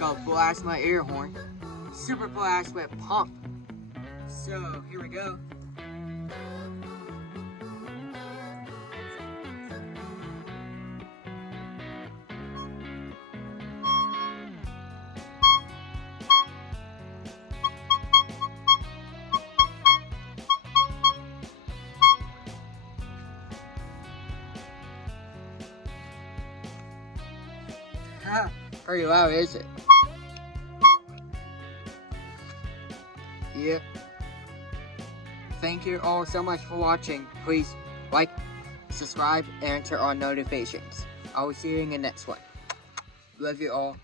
I'm gonna blast my air horn. Super blast with pump. So here we go. Pretty loud, is it? Yep. Thank you all so much for watching. Please like, subscribe, and turn on notifications. I will see you in the next one. Love you all.